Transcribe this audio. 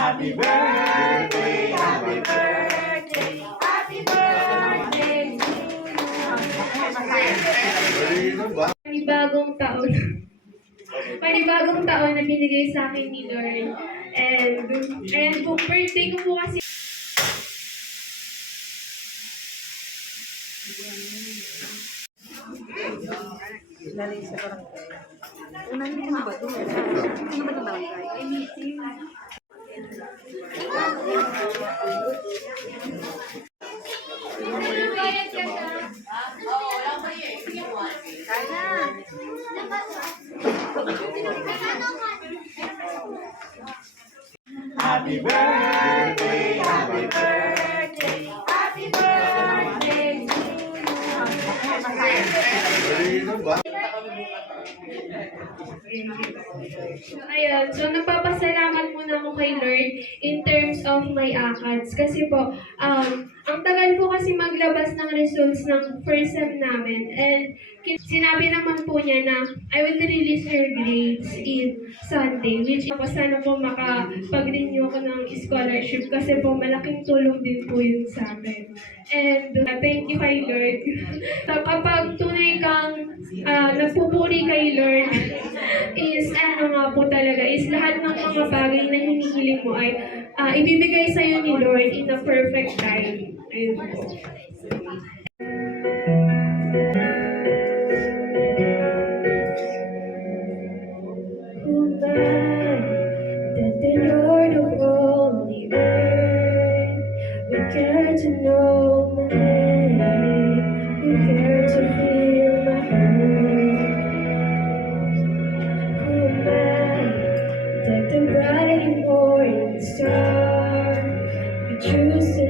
Happy birthday, happy birthday, happy birthday to you. Panibagong taon. Panibagong taon na binigay sa akin ni Lord. And po, birthday ko po kasi. Galing sa barangay. Unang hindi naman ba ito? Hindi naman ito barangay. Ay, meeting. Happy birthday, happy birthday, happy birthday to you. Ayun, so nagpapasalamat muna ako kay Lord in terms of my ACADS. Kasi po, ang tagal po kasi maglabas ng results ng first sem namin. And sinabi naman po niya na I will release your grades in Sunday. Which ako sana po makapag-renew ko ng scholarship kasi po malaking tulong din po yun sa akin. And thank you kay Lord. So, kapag tunay kang nagpupuri kay Lord, is nga po talaga, is lahat ng mga bagay na hinihiling mo ay ibibigay sa'yo ni Lord in a perfect time. Ayun po. That the Lord of all the earth would care to know my name, would care to feel my hurt. Who am I that the bright and morning star would choose to